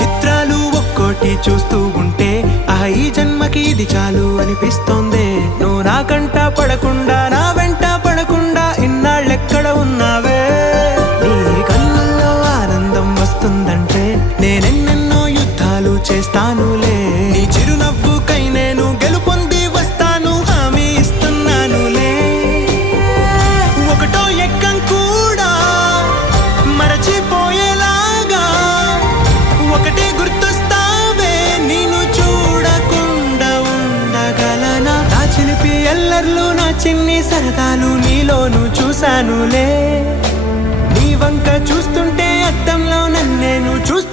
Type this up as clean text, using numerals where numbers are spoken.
చిత్రాలు ఒక్కోటి చూస్తూ ఉంటే ఈ జన్మకి ఇది చాలు అనిపిస్తోంది. నువ్వు నా కంట పడకుండా నా వెంట పడకుండా ఇన్నాళ్ళెక్కడ ఉన్నావే. నీ కళ్ళల్లో ఆనందం వస్తుందంటే నేనెన్నెన్నో యుద్ధాలు చేస్తానులే. నీ చిరునవ్వుకై నేను గెలుపొంది వస్తాను హామీ ఇస్తున్నానులే. ఒకటో ఎక్కం కూడా మరచిపోయేలాగా ఒకటే గుర్తొస్తావే. నేను చూడకుండా ఉండగలనా? నా చిలిపి ఎల్లర్లు నా చిన్ని సరదాలు నీలోను చూశానులే. నీ వంక చూస్తుంటే అద్దంలో నన్నేను చూస్తూ